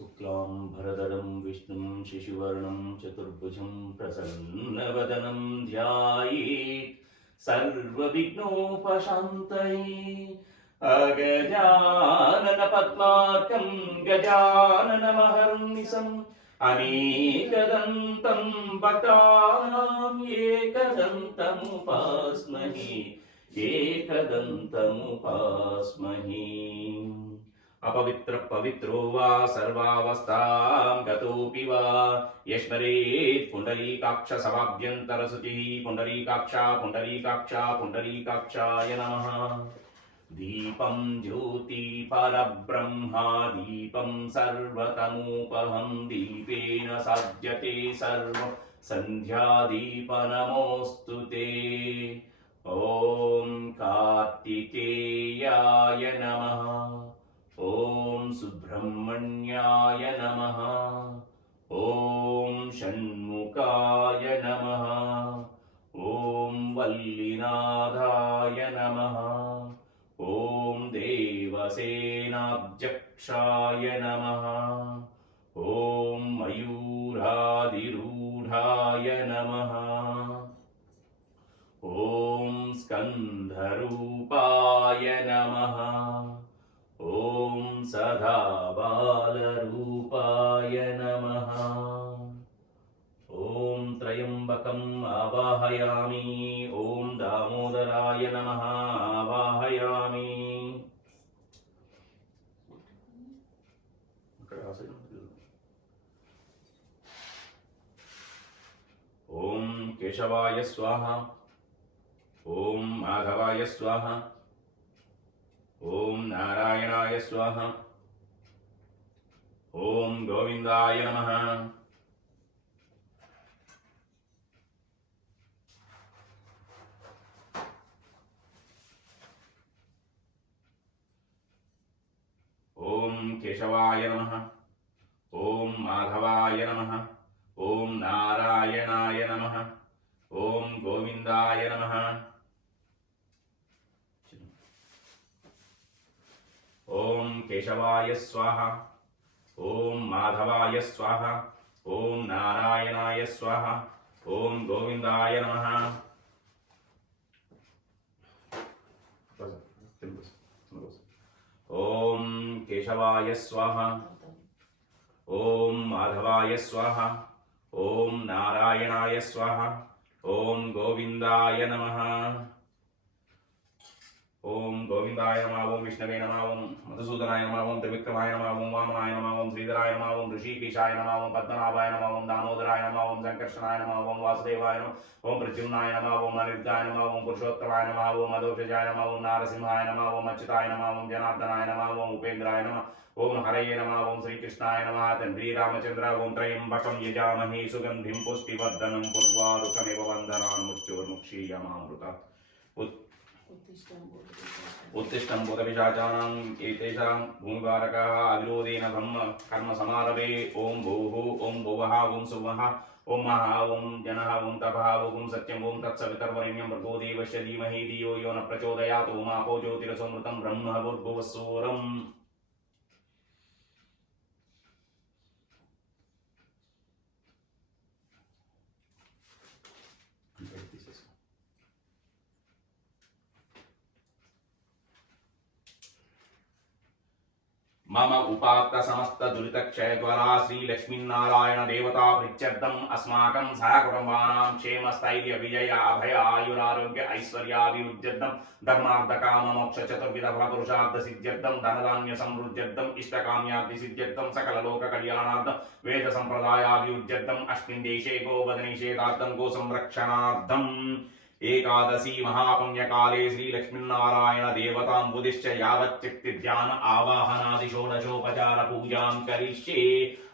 शुक्लाम्बरधरं विष्णुं शशिवर्णं चतुर्भुजं प्रसन्नवदनं ध्यायेत् सर्वविघ्नोपशान्तये। अगजाननपद्मार्कं गजाननमहर्निशम् अनेकदन्तं भक्तानाम् एकदन्तमुपास्महे एकदन्तमुपास्महे। अपवित्र पवित्रो वा सर्वावस्थां गतोऽपि वा यस्मरेत् पुण्डरीकाक्ष सभाभ्यन्तरशुचिः पुण्डरीकाक्षाय नमः। दीपं ज्योति परब्रह्मा दीपं सर्वतमोपहं दीपेन साध्यते सर्वं सन्ध्यादीपनमोऽस्तु ते। ॐ कार्तिकेयाय नमः। ॐ सुब्रह्मण्याय नमः। ॐ षण्मुखाय नमः। ॐ वल्लीनाथाय नमः। ॐ देवसेनाध्यक्षाय नमः। ॐ मयूराधिरूढाय नमः। ॐ स्कन्धरूपाय नमः। ॐ सदाबालरूपाय नमः। ॐ त्र्यम्बकम् आवाहयामि। ॐ दामोदराय नमः आवाहयामि। ॐ केशवाय स्वाहा। ॐ माधवाय स्वाहा। ॐ नारायणाय स्वाहा। ॐ गोविन्दाय नमः। ॐ केशवाय नमः। ॐ माधवाय नमः। ॐ नारायणाय नमः। ॐ गोविन्दाय नमः। ॐ केशवाय स्वाहा। ॐ माधवाय स्वाहा। ॐ नारायणाय स्वाहा। ॐ गोविन्दाय नमः। ॐ केशवाय स्वाहा। ॐ माधवाय स्वाहा। ॐ नारायणाय स्वाहा। ॐ गोविन्दाय नमः। ओम गोविंदाय नमः। ओम विष्णवे नमः। ओम मधुसूदनाय नमः। ओम त्रिविक्रमाय नमः। ओम वामनाय नमः। ओम श्रीधराय नमः। ओम ऋषिकेशाय नमः। ओम पद्मनाभाय नमः। ओम दामोदराय नमः। ओम संकर्षणाय नमः। ओम वासुदेवाय नमः। ओम प्रद्युम्नाय नमः। ओम अनिरुद्धाय नमः। ओम पुरुषोत्तमाय नमः। ओम अदोषजाय नमः। ओम नारसिंहाय नमः। ओम अच्युताय नमः। ओम जनार्दनाय नमः। ओम उपेन्द्राय नमः। ओम हरये नमः। ओम श्रीकृष्णाय नमः। तन्वी रामचंद्र। ओम त्र्यंबकं यजामहे सुगंधिं पुष्टिवर्धनं पुर्वारुकमिव बन्धनान् मृत्योर्मुक्षीयमामृतात्। उत्तिष्ठं भूतपिशाचानां एतेषां भूमिभारकाः अविरोधेन ब्रह्म कर्म समारभे। ओम भूः ओम भुवः ओम सुवः ओम महः ओम जनः ओम तपः ओम सत्यं ओम तत्सवितर्वरेण्यं भर्गो देवस्य धीमहि धियो यो न प्रचोदयात्। ओम आपो ज्योतिरसोमृतं ब्रह्म भूर्भुवस्सूरम्। मम उपात्त समस्त दुरित क्षय द्वारा श्री लक्ष्मीनारायण देवता प्रीत्यर्थम अस्माकं सहकुटुंबानां क्षेम स्थैर्य विजय अभय आयुरारोग्य ऐश्वर्याभिवृद्ध्यर्थम धर्मार्थ काम मोक्ष चतुर्विध फल पुरुषार्थ सिद्ध्यर्थम धनधान्य समृद्ध्यर्थम इष्टकाम्यार्थ सिद्ध्यर्थम सकल लोक कल्याणार्थम वेद संप्रदायाभिवृद्ध्यर्थम अस्मिन् देशे गोवधनिषेधार्थम गो संरक्षणार्थम एकादशी महापुण्यकाले श्री लक्ष्मीनारायण देवतांबुदिश्च यावच्चक्ति ध्यान आवाहनादि षोडशोपचार पूजां करिष्ये।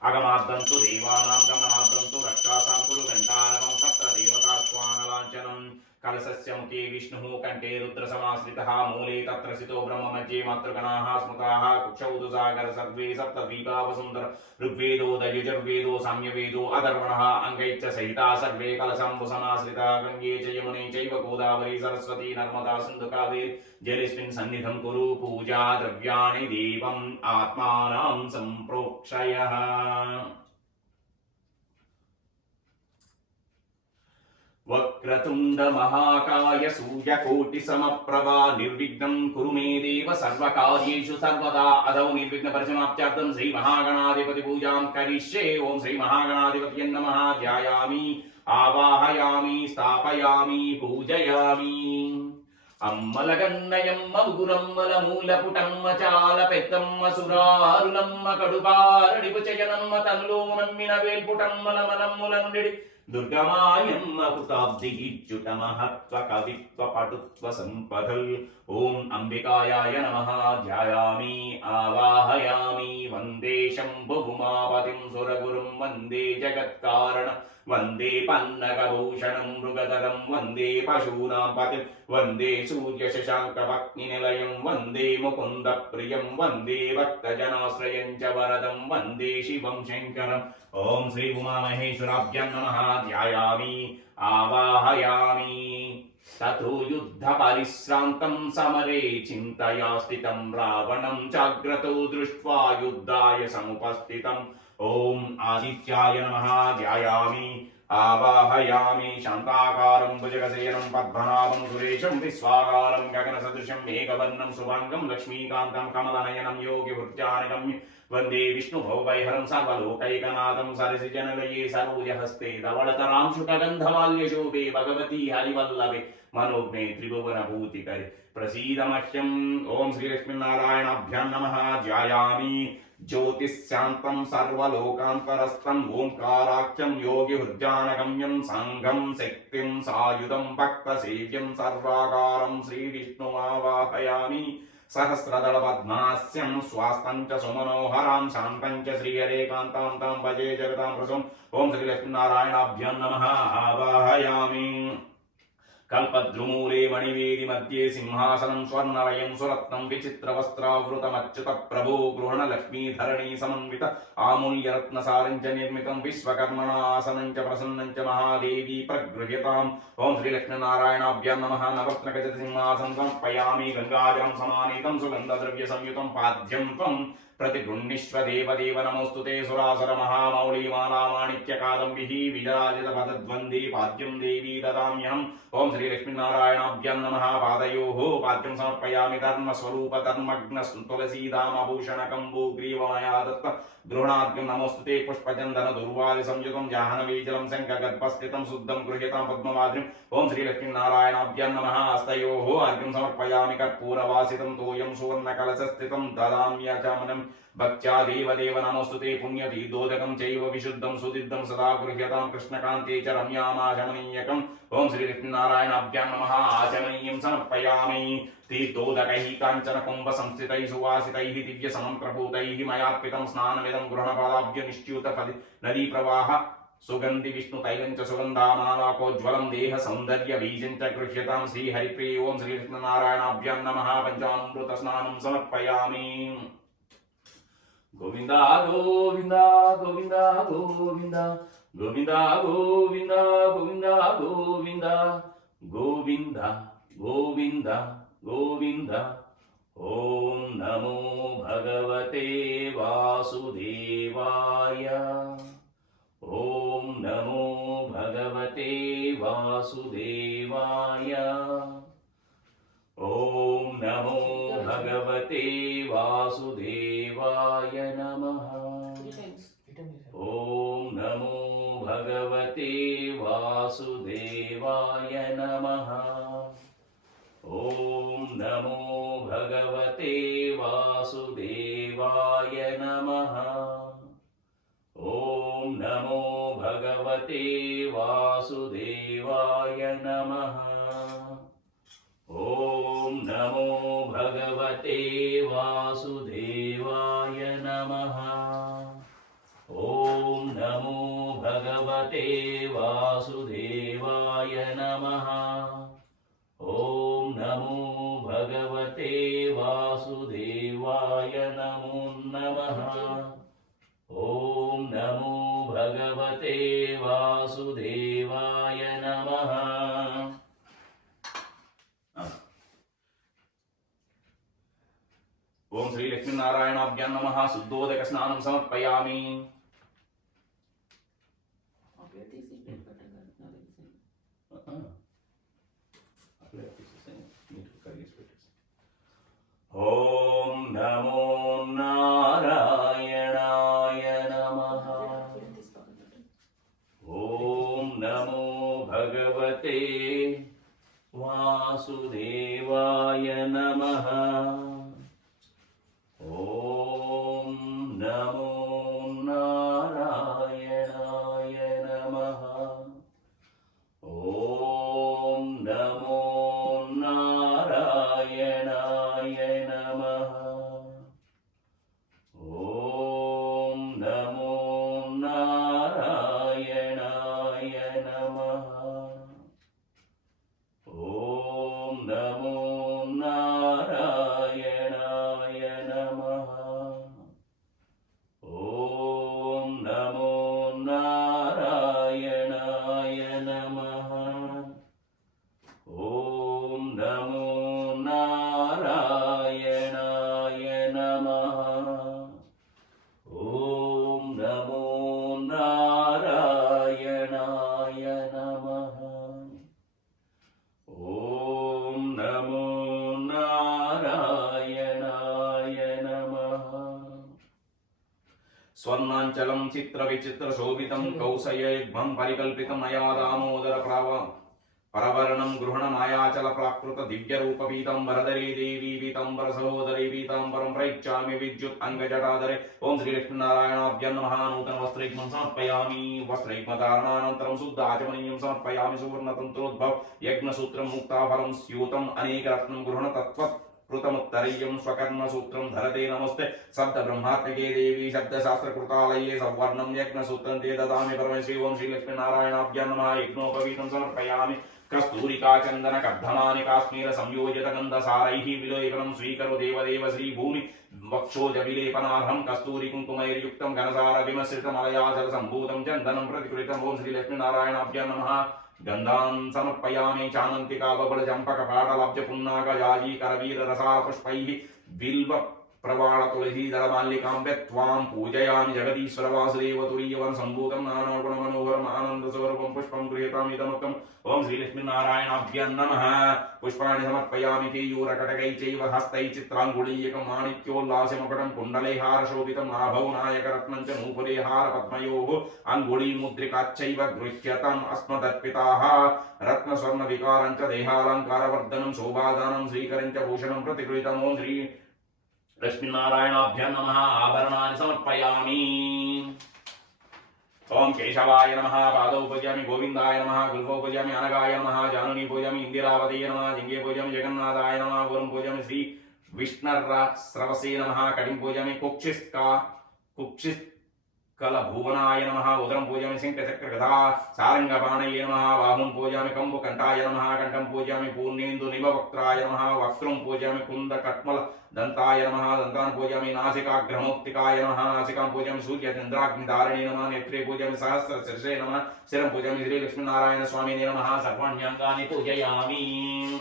अगमार्धं तु देवानां गमनार्धं तु रक्षासां कुरु घण्टारवं तत्र देवता स्वानलाञ्छनं कलशस्य मुखे विष्णुः कंठे रुद्रसमाश्रितः मूले तत्र स्थितो ब्रह्म मध्ये मातृगणाः स्मृताः कुक्षौ तु सागर सर्वे सप्तद्वीपा वसुन्धर ऋग्वेदो यजुर्वेदो साम्यवेदो अथर्वणः अङ्गैश्च सहिता सर्वे कलशम्भुसमाश्रिता गङ्गे च यमुने चैव गोदावरी सरस्वती नर्मदा सिन्धु कावेरी जलेऽस्मिन् सन्निधं कुरु पूजा द्रव्याणि देवम् आत्मानं सम्प्रोक्षयः। वक्रतुंड महाकाय सूर्यकोटि समप्रभा निर्विघ्नं कुरु मे देव सर्वकार्येषु सर्वदा। अदौ निर्विघ्न परिसमाप्त्यार्थं श्री महागणाधिपति पूजां करिष्ये। ओम श्री महागणाधिपतये नमः। ध्यायामि आवाहयामि स्थापयामि पूजयामि। అమ్మలగన్నయమ్మ ముగురమ్మల మూలపుటమ్మ చాల పెద్దమ్మ సురారులమ్మ కడుపారడిపు చయనమ్మ తనులో నమ్మిన వేల్పుటమ్మల మనమ్ముల నుండి దుర్గమాయమ్మ కృతాబ్దిగిచ్చుట మహత్వ కవిత్వ పటుత్వ సంపదల్. ఓం అంబికాయాయ నమః. ధ్యాయామి ఆవాహయామి. వందే శంభుమాపతిం సురగురుం వందే జగత్కారణ వందే పన్నగభూషణం మృగధరం వందే పశూనాం పతిం వందే సూర్యశశాంకవక్నినిలయం వందే ముకుంద ప్రియం వందే భక్తజనాశ్రయం చ వరదం వందే శివం శంకరం. ఓం శ్రీ ఉమామహేశ్వరాభ్యాం నమః. ధ్యాయామి ఆవాహయామి. తతో యుద్ధ పరిశ్రాంతం సమరే చింతయా స్థితం రావణం చాగ్రతో దృష్ట్వా యుద్ధాయ సముపస్థితం. ఓం ఆదిత్యాయ నమః. ధ్యాయామి ఆవాహయామి. శాంతాకారం భుజగశయనం పద్మనాభం సురేశం విశ్వాకారం గగనసదృశం మేఘవర్ణం శుభాంగం లక్ష్మీకాంతం కమలనయనం యోగివృత్యానిగమ్య వందే విష్ణుభవైహరం సర్వలోకైకనాథం సరసిజనలయే సరోజహస్తే ధవళతరాం శుకగంధమాల్యశోభే భగవతి హరివల్లభే మనోజ్ఞే త్రిభువనభూతికరే ప్రసీదమహ్యం. ఓం శ్రీలక్ష్మీనారాయణాభ్యాం నమః. ధ్యాయామి ज्योतिशान्तं सर्वलोकान्तरस्थं ओंकाराख्यं योगिहृद्यानगम्यं सांघं शक्तिं सायुधं भक्तसेव्यं सर्वाकारं श्रीविष्णुमावाहयामि. सहस्रदलपद्मास्यं स्वास्तं च सुमनोहरां शान्तं च श्रीहरेकान्तां तं भजे जगतां प्रसुं. ओं श्रीलक्ष्मीनारायणाभ्यां नमः. आवाहयामि. कल्पद्रुमूले मणिवेदि मध्ये सिंहासनं स्वर्णमयं सुरत्नं विचित्रवस्त्रावृतमच्युत प्रभो गृहणलक्ष्मीधरणी समन्वित आमूल्यरत्नसारं च निर्मितं विश्वकर्मणा आसनं च प्रसन्नं च महादेवी प्रगृह्यताम्. ओं श्रीलक्ष्मीनारायणाभ्यां नमः. नवरत्नखचितसिंहासनं समर्पयामि. गंगाजलं समानीतं सुगन्धद्रव्यसंयुतं पाद्यं त्वं प्रतिगृह्णीष्व देवदेव. नमोस्तुते सुरासुर महामौली माला माणिक्य कादम्बिः विराजित पदद्वन्द्वे पाद्यं देवी ददाम्यहम्. ओं श्रीलक्ष्मीनारायणाभ्यां नमः. पादयोः पाद्यं समर्पयामि. धर्मस्वरूप धर्मग्न तुलसीदामभूषण कम्बूग्रीवमया दत्त गृह्णाद्यं. नमोस्तुते पुष्पचन्दन दुर्वादि संयुतं जाह्नवीजलं शङ्खगर्भस्थितं शुद्धं गृह्यतां पद्मवाद्रिम्. ओं श्रीलक्ष्मीनारायणाभ्यां नमः. हस्तयोः अर्घ्यं समर्पयामि. कर्पूरवासितं तोयं सुवर्णकलशस्थितं ददाम्यचामनं भक्त्या देवदेव. नमोस्तुते पुण्यतीर्थोदकं चैव विशुद्धं सुदिद्धं सदा गृह्यतां कृष्णकान्ते च रम्यामाचमनीयकम्. ओं श्रीलक्ष्मीनारायणाभ्यां नमः. आचमनीयं समर्पयामि. तीर्थोदकैः काञ्चन कुम्भ संस्थितैः सुवासितैः दिव्य समन्त्रभूतैः मयार्पितं स्नानमिदं गृहणपादाभ्य निश्च्युत नदी प्रवाह सुगंधि विष्णु तैलं च सुगन्धामालाकोज्ज्वलं देह सौन्दर्य बीजं च गृह्यतां श्रीहरिप्रिये. ओं श्रीलक्ष्मीनारायणाभ्यां नमः. पंचामृत स्नानं समर्पयामि. गोविंद गोविंद गोविंद गोविंद गोविंद गोविंद गोविंद गोविंद गोविंद गोविंद गोविंद. ओम नमो भगवते वासुदेवाय. ओम नमो भगवते वासुदेवाय. ओम नमो भगवते वासुदेवाय नमः. ओम नमो भगवते वासुदेवाय नमः. ओम नमो भगवते वासुदेवाय नमः. ओम नमो भगवते वासुदेवाय नमः. ओम नमो भगवते वासुदेवाय नमः. ओम नमो भगवते वासुदेवाय नमः. वासुदेवाय नमो नमः। ॐ नमो भगवते वासुदेवाय नमः। ओम श्री लक्ष्मीनारायणाभ्यां नमः। शुद्धोदक स्नानं समर्पयामि। ओम नमो नारायणाय नमः। ओम नमो भगवते वासुदेवाय नमः। ओम नमो नारायणाय नमः। ओम नमो नारायणाय नमः। ओम नमो नारायणाय नमः। ओम नमो नारायणाय नमः। ओम नमो नारायणाय नमः। ओम नमो नारायणाय नमः। ओम नमो नारायणाय नमः। ओम नमो नारायणाय नमः। स्वर्णांचलं चित्रविचित्र शोभितं कौसययुग्मं परिकल्पितं मया दामोदर परवर्णं गृहणमायाचल प्राकृत दिव्य रूप पीतांबरधरी देवी पीतांबर सहोदरी पीतांबरं प्रैच्छामि विद्युत अंगजटाधरे। ओम श्री लक्ष्मीनारायणाभ्यां नमः। नूतन वस्त्रैकं समर्पयामि। वस्त्रैकधारणानन्तरं शुद्ध आचमनीयं समर्पयामि। सुवर्णतन्त्रोद्भव यज्ञसूत्रं मुक्ताफलं स्यूतम् अनेकरत्नं गृहणतत्त्व कृतमुत्तरीयं स्वकर्णसूत्रं धरते नमस्ते। शब्द ब्रह्मात्मके देवी शब्दशास्त्रकृतालये सवर्णं यज्ञसूत्रं ते ददामि परमेश्वरी। ओम श्री लक्ष्मीनारायणाभ्यां नमः। यज्ञोपवीतं समर्पयामि। कस्तूरिका चंदन कर्धमानि काश्मीर संयोजित गंधसारैः विलेपनं स्वीकरो देवदेव श्री भूमि वक्षोज विलेपनार्हं कस्तूरि कुंकुमैर्युक्तं घनसार विमसृतमलयाचल सम्भूतं चन्दनं प्रतिकृतं। ओम श्री लक्ष्मीनारायणाभ्यां नमः। गन्धान् समर्पयामि। चामन्तिका बबल चंपक पाटलाब्ज पुन्नाग जाजी करवीर रसार पुष्पैः बिल्व प्रवाळ तुलसीदल माल्लिकां त्वां पूजयामि। जगदीश्वर वासुदेव तुरीयवन सम्भूतं नानागुण मनोहरम् आनन्द स्वरूपं पुष्पं गृहीतामिदमुक्तम्। ओम श्री लक्ष्मीनारायणाभ्यां नमः। पुष्पाणि समर्पयामि। केयूरकटकै चैव हस्तै चित्राङ्गुलीयकं माणिक्योल्लासमकुटं कुण्डले हारशोभितं नाभौ नायकरत्नं च नूपुरे हारपद्मयोः अङ्गुलीमुद्रिकाच्चैव गृह्यतम् अस्मदर्पिताः रत्नस्वर्णविकारं च देहालङ्कारवर्धनं शोभादानं श्रीकरं च भूषणं प्रतिगृहीतम्। ओम श्री लक्ष्मीनारायणाभ्यां नमः। आभरणानि समर्पयामि। ओम केशवाय नमः। पादौ पूजयामि। गोविंदाय नमः। गुल्फौ पूजयामि। अनगाय नमः। जाननी पूजयामि। इंदिरावतये नमः। जिंगे पूजयामि। जगन्नाथाय नमः। गुरुं पूजयामि। श्री विष्णुर्स्रवसे नमः। कटिं पूजयामि। कुक्षिस्कलभुवनाय नमः। उदरं पूजयामि। शङ्खचक्रगदा सारङ्गपाणये नमः। बाहुं पूजयामि। कम्बुकण्ठाय नमः। कण्ठं पूजयामि। पूर्णेन्दुनिभवक्त्राय नमः। वक्त्रं पूजयामि। कुन्दकट्मल दंताय नमः। दंतान् पूजयामि। नासिकाग्रमौक्तिकाय नमः। नासिकां पूजयामि। सूर्यचन्द्राग्निधारिणे नमः। नेत्रे पूजयामि। सहस्रशीर्षे नमः। शिरं पूजयामि। श्री लक्ष्मीनारायण स्वामिने नमः। सर्वाण्यङ्गानि पूजयामि।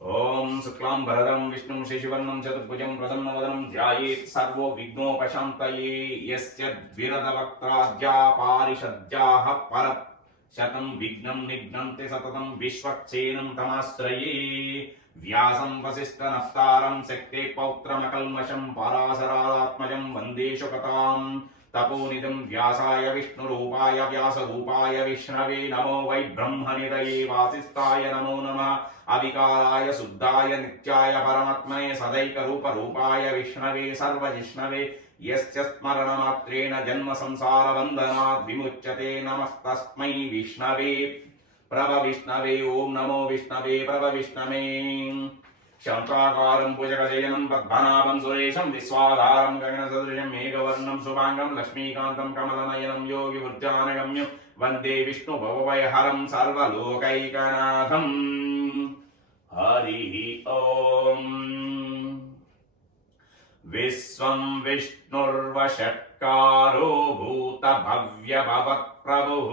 ओम शुक्लां वरदं विष्णुं शशिवर्णं चतुर्भुजं प्रसन्नवदनं ध्यायेत् सर्वो विघ्नोपशान्तये। यस्य द्विरदवक्त्राद्या पारिषद्याः पर शतं विघ्नं निघ्नन्ति सततं विश्वक्सेनं तमाश्रये। व्यासं वसिष्ठनप्तारं शक्ते पौत्रमकल्मषं पराशरात्मजं वन्दे शुकतां तपोनिधिं व्यासाय विष्णुरूपाय व्यासरूपाय विष्णवे नमो वै ब्रह्मनिधये वासिष्ठाय नमो नमः। अविकाराय शुद्धाय नित्याय परमात्मने सदैकरूपरूपाय विष्णवे सर्वजिष्णवे यस्य स्मरणमात्रेण जन्म संसार बन्धनात् विमुच्यते नमस्तस्मै विष्णवे प्रभविष्णवे। ओम नमो विष्णवे प्रभविष्णवे। शांताकारं भुजगशयनं पद्मनाभं सुरेशं विश्वाधारं गगनसदृशं मेघवर्णं शुभांगं लक्ष्मीकान्तं कमलनयनं योगिवृद्धानगम्यं వందే విష్ణు భవభయహరం సర్వలోకైకనాథం. హరి ఓం. విశ్వం విష్ణుర్వషట్కారో భూత భవ్య భవత్ప్రభుః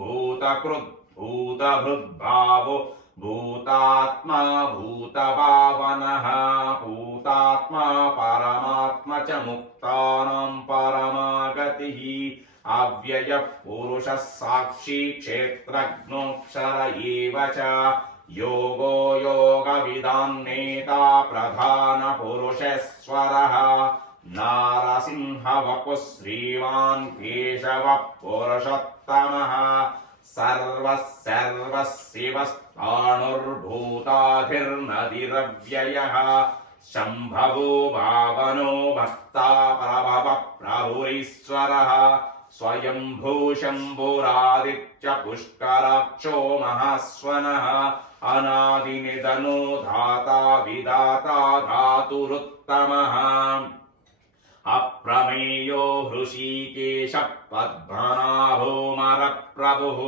భూతకృత్ భూతభృద్భావో భూతాత్మా భూతభావనః భూతాత్మా పరమాత్మ చ ముక్తానాం పరమాగతిః అవ్యయః పురుషः సాక్షి క్షేత్రజ్ఞోక్షర ఏవ చ యోగో యోగవిదాం నేతా ప్రధాన పురుషేశ్వరః నారసింహ వపుః శ్రీమాన్ కేశవః పురుషోత్తమః సర్వః సర్వశివస్థాణుర్భూతాధిర్నదిరవ్యయః శంభవో భావనో భక్తా ప్రభవ ప్రభురీశ్వరః స్వయంభూ శంభురాదిత్య పుష్కరాక్షో మహాస్వనః అనాదినిధనో ధాతా విధాతా ధాతురుత్తమః అప్రమేయో హృషీకేశ పద్మనాభో మరప్రభుః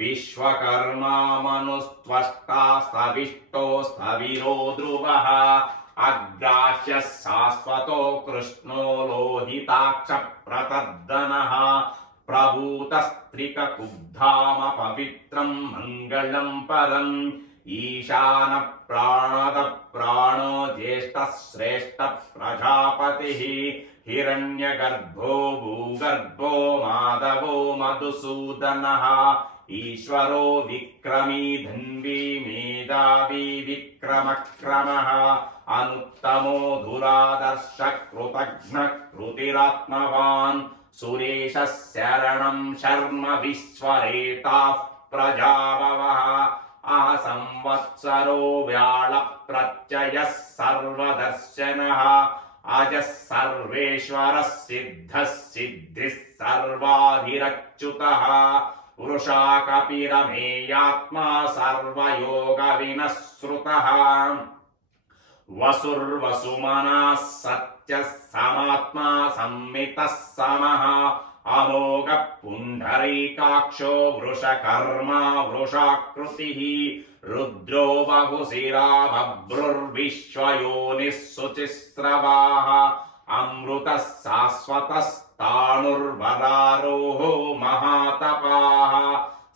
విశ్వకర్మా మనుస్త్వష్టా స్థవిష్టో స్థవిరో ధ్రువః అగ్రాహ్యః శాశ్వతో కృష్ణో లోహితాక్ష ప్రతర్దనః ప్రభూతస్త్రికకుబ్ధామ పవిత్రం మంగళం పరం ఈశాన ప్రాణద ప్రాణో జ్యేష్ఠ శ్రేష్ఠ ప్రజాపతిః హిరణ్యగర్భో భూగర్భో మాధవో మధుసూదనః ఈశ్వరో విక్రమీ ధన్వీ మేధావీ విక్రమక్రమః అనుత్తమో ధురాదర్శ కృతఘ్న కృతిరాత్మవాన్ సురేశः శరణం శర్మ విశ్వరేతాః ప్రజాభవః ఆహ సంవత్సరో వ్యాళ ప్రత్యయః సర్వదర్శనః అజः సర్వేశ్వరः సిద్ధः సిద్ధిः సర్వాధిరచ్యుతః పురుషా కపిరమేయాత్మా సర్వయోగ వినశ్రుతః వసుర్వసుమనः సత్యः సమాత్మా సంమితः సమః అమోఘ పుండరీకాక్షో వృషకర్మా వృషాకృతిః రుద్రో బహుశిరా బభ్రుర్విశ్వయోనిః శుచిస్రవాः అమృతः శాశ్వతస్తాణుర్వరారోహో మహాతపాः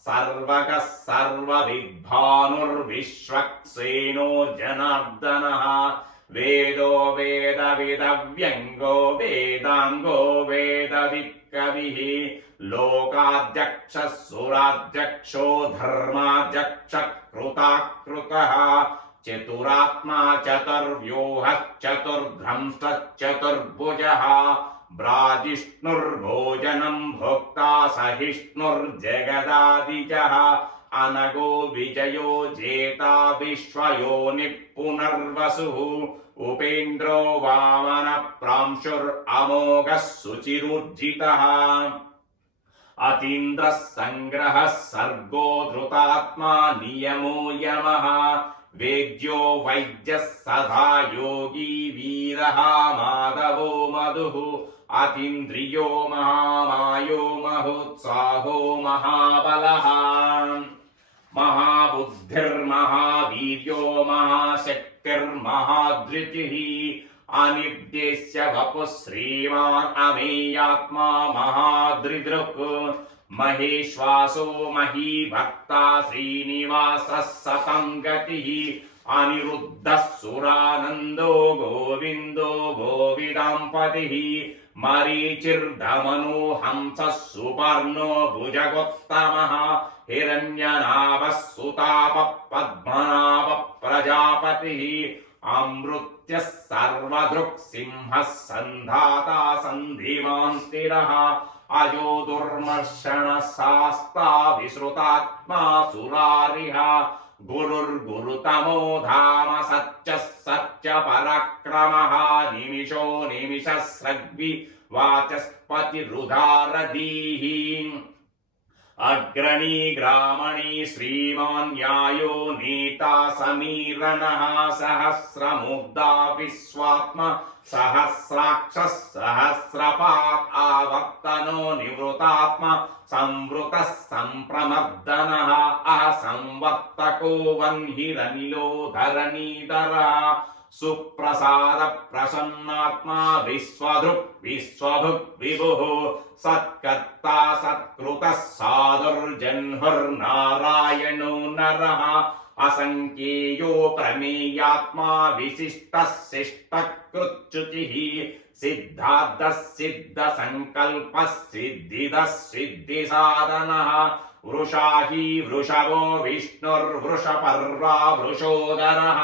సర్వగः సర్వవిద్భానుర్విశ్వక్సేనో జనార్దనः వేదో వేదవిదవ్యంగో వేదాంగో వేదవిక్కవిః లోకాధ్యక్షः సురాధ్యక్షో ధర్మాధ్యక్ష కృతాకృతః చతురాత్మా చతుర్వ్యూహः చతుర్ధ్రంష్టశ్చతుర్భుజः భ్రాజిష్ణుర్భోజనం భోక్తా సహిష్ణుర్జగదాదిజः అనగో విజయో జేతా విశ్వయోనిః పునర్వసుః ఉపేంద్రో వామన ప్రాంశుర్ అమోఘః శుచిరుజ్జితः అతీంద్రः సంగ్రహः సర్గో ధృతాత్మా నియమో యమः వేద్యో వైద్యः సదా యోగి వీరः మాధవో మధుః అతీంద్రియో మహామాయో మహోత్సాహో మహాబలః మహాబుద్ధిర్మహావీర్యో మహాశక్తిర్మహాధృతిః అనిర్దేశ్య వపుః శ్రీమాన్ అమేయాత్మా మహాద్రిదృక్ మహేశ్వాసో మహీభక్తా శ్రీనివాసः సతం గతిః అనిరుద్ధः సురానందో గోవిందో గోవిదాంపతిః మరీచిర్ధమనో హంసः సుపర్ణో భుజగోత్తమః హిరణ్యనాభः సుతాపः పద్మనాభः ప్రజాపతిః అమృత్యः సర్వదృక్ సింహः సంధాతా సంధిమాన్ స్థిరः అజో దుర్మర్షణ శాస్తా విశ్రుతాత్మా సురారిః గురుర్గురుతమో ధామ సత్యః సత్య పరాక్రమః నిమిషో నిమిషస్రగ్వి వాచస్పతిరుదారధీః अग्रणी ग्रामणी श्रीमान् न्यायो नेता समीरणः सहस्रमुग्धा विश्वात्मा सहस्राक्षः सहस्रपात् आवर्तनो निवृतात्मा संवृतः संप्रमर्दनः असंवर्तको वह्निरनिलो धरणीधरः सुप्रसाद प्रसन्नात्मा विश्वधृक् विश्वभुक् विभुः सत्कर्ता सत्कृतः साधुर्जह्नुर्नारायणो नरः असंख्येयो प्रमेयात्मा विशिष्टः शिष्टकृच्युतिः सिद्धार्थः सिद्धसंकल्पः सिद्धिदः सिद्धिसाधनः वृषाही वृषभो विष्णुर्वृषपर्वा वृषोदरः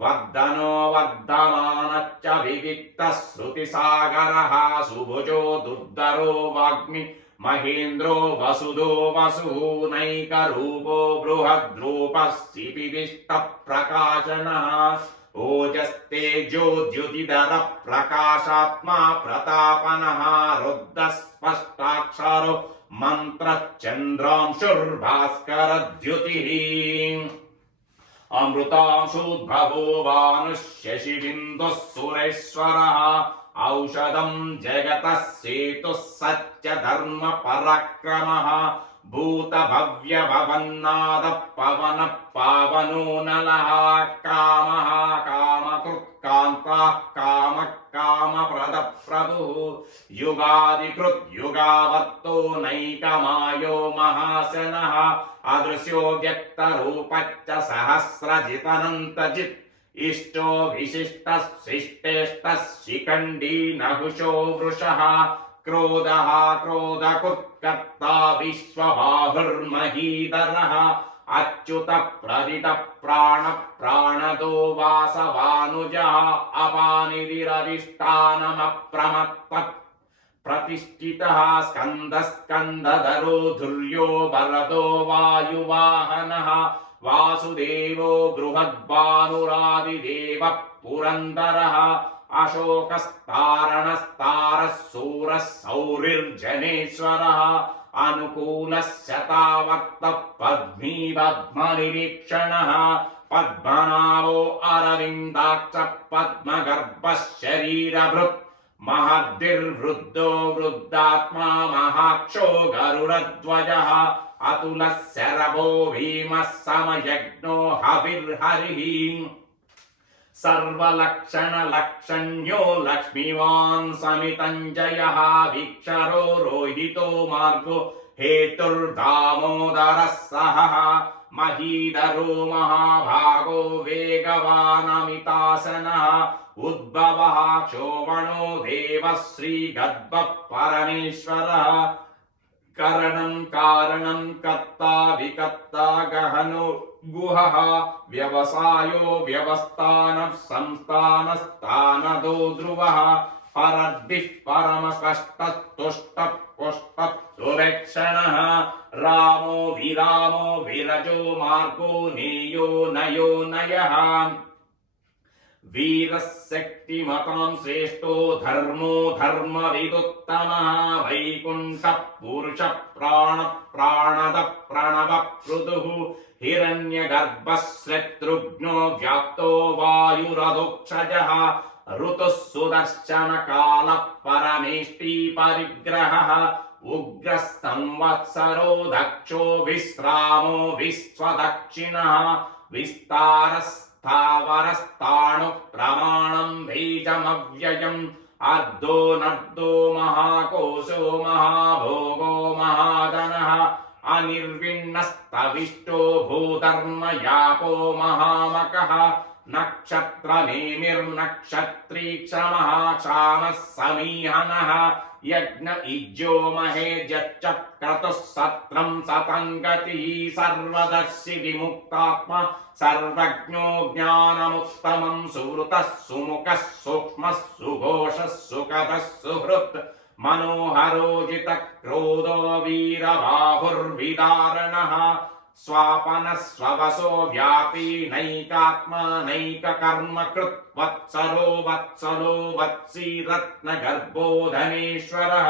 वर्धनो वर्धमानश्च विविक्तः श्रुतिसागरः सुभुजो दुर्धरो वाग्मि महेन्द्रो वसुधो वसुः नैकरूपो बृहद्रूपः शिपिविष्टप्रकाशनः ओजस्तेजो द्युतिधर प्रकाशात्मा प्रतापनः रुद्रस्पष्टाक्षरो मन्त्रश्चन्द्रांशुर्भास्करद्युतिः अमृतांशुद्भवो भानुशशिबिन्दुः सुरेश्वरः औषधं जगतः सेतुः सत्यधर्मपराक्रमः भूतभव्यभवन्नादः पवनः पावनो नलः कामः कामकृत्कान्तः कामः कामप्रदप्रभुः युगादिकृत् युगावर्तो नैकमायो महाशनः अदृश्यो व्यक्तरूपश्च सहस्रजितनन्तजित् इष्टो विशिष्टः शिष्टेष्टः शिखण्डी नहुषो वृषः क्रोधः क्रोधकुत्कर्ता विश्वबाहुर्महीधरः अच्युतः प्रदितः प्राणदो वासवानुजः अपानिधिरधिष्ठानमप्रमत्तः प्रतिष्ठितः स्कन्दस्कन्दधरो धुर्यो बलदो वायुवाहनः वासुदेवो बृहद्भानुरादिदेवः पुरन्दरः अशोकस्तारणस्तारः सूरः सौरिर्जनेश्वरः अनुकूलः शतावर्तः पद्मीपद्मनिरीक्षणः पद्मनाभो अरविन्दाक्षः पद्मगर्भः शरीरभृत् महद्भिर्वृद्धो वृद्धात्मा महाक्षो गरुडध्वजः अतुलः शरभो भीमः समयज्ञो हविर्हरिः सर्वलक्षणलक्षण्यो लक्ष्मीवान् समितञ्जयः वीक्षरो रोहितो मार्गो हेतुर्दामोदरः सहः महीधरो महाभागो वेगवानमितासनः उद्भवः क्षोभणो देवः श्रीगद्भः परमेश्वरः करणं कारणं कर्ता विकर्ता गहनो गुहः व्यवसायो व्यवस्थानः संस्थानस्थानदो ध्रुवः परद्भिः परमस्पष्टस्तुष्टः पुष्टः सुरक्षणः रामो विरजो मार्गो नेयो नयो नयः वीरः शक्तिमतां श्रेष्ठो धर्मो धर्मविदुत्तमः वैकुण्ठः पुरुषः प्राणदः प्रणवः पृथुः हिरण्यगर्भः शत्रुघ्नो व्याप्तो वायुरधोक्षजः ऋतुः सुदर्शनकालः परमेष्टि परिग्रहः उग्रः संवत्सरो दक्षो विश्रामो विश्वदक्षिणः विस्तारस्थावरस्ताणु प्रमाणं बीजमव्ययम् अर्धो नर्धो महाकोशो महाभोगो महाधनः अनिर्विण्णस्तविष्टो भूधर्मयापो महामकः नक्षत्रनेमिर्नक्षत्री क्षमः क्षामः समीहनः यज्ञ इज्यो महेजच्च क्रतुः सत्रं सतङ्गतिः सर्वदर्शि विमुक्तात्मा सर्वज्ञो ज्ञानमुत्तमं सुवृतः सुमुखः सूक्ष्मः सुघोषः सुखदः सुहृत् मनोहरोजितक्रोधो वीरबाहुर्विदारणः स्वापन स्ववसो व्यापी नैकात्मा नैककर्म कृत् वत्सरो वत्सलो वत्सी रत्नगर्भो धनेश्वरः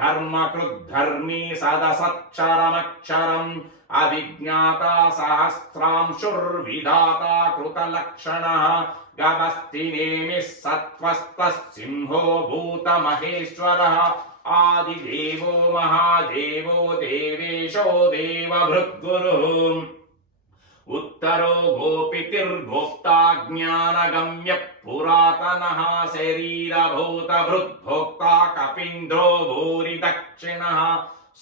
धर्मकृद्धर्मी सदसत्क्षरमक्षरम् अविज्ञाता सहस्रांशुर्विधाता कृतलक्षणः गवस्तिनेमिः सत्त्वस्तः सिंहो भूतमहेश्वरः आदिदेवो महादेवो देवेशो देवभृद्गुरुः उत्तरो गोपितिर्गोप्ता ज्ञानगम्य पुरातनः शरीरभूतभृद्भोक्ता कपीन्द्रो भूरि दक्षिणः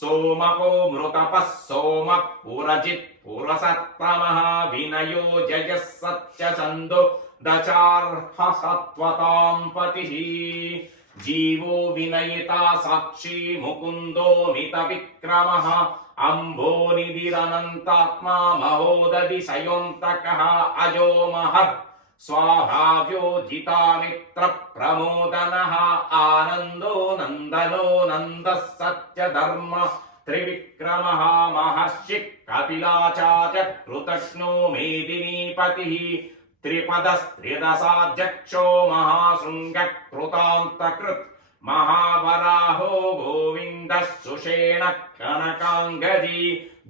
सोमको मृतपः सोमः पुरजित् पुरसत्तमः विनयो जयः सत्यचन्दो दचार्हसत्वतां पतिः जीवो विनयिता साक्षी मुकुन्दो मितविक्रमः अम्भोनिधिरनन्तात्मा महोदधि सयोऽन्तकः अजो महत् स्वाभाव्यो जितामित्र प्रमोदनः आनन्दो नन्दनो नन्दः सत्यधर्म त्रिविक्रमः महर्षि कपिलाचार्य कृतघ्नो मेदिनीपतिः त्रिपदस्त्रिदशाध्यक्षो महाशृङ्गः कृतान्तकृत् महावराहो गोविन्दः सुषेण कनकाङ्गदी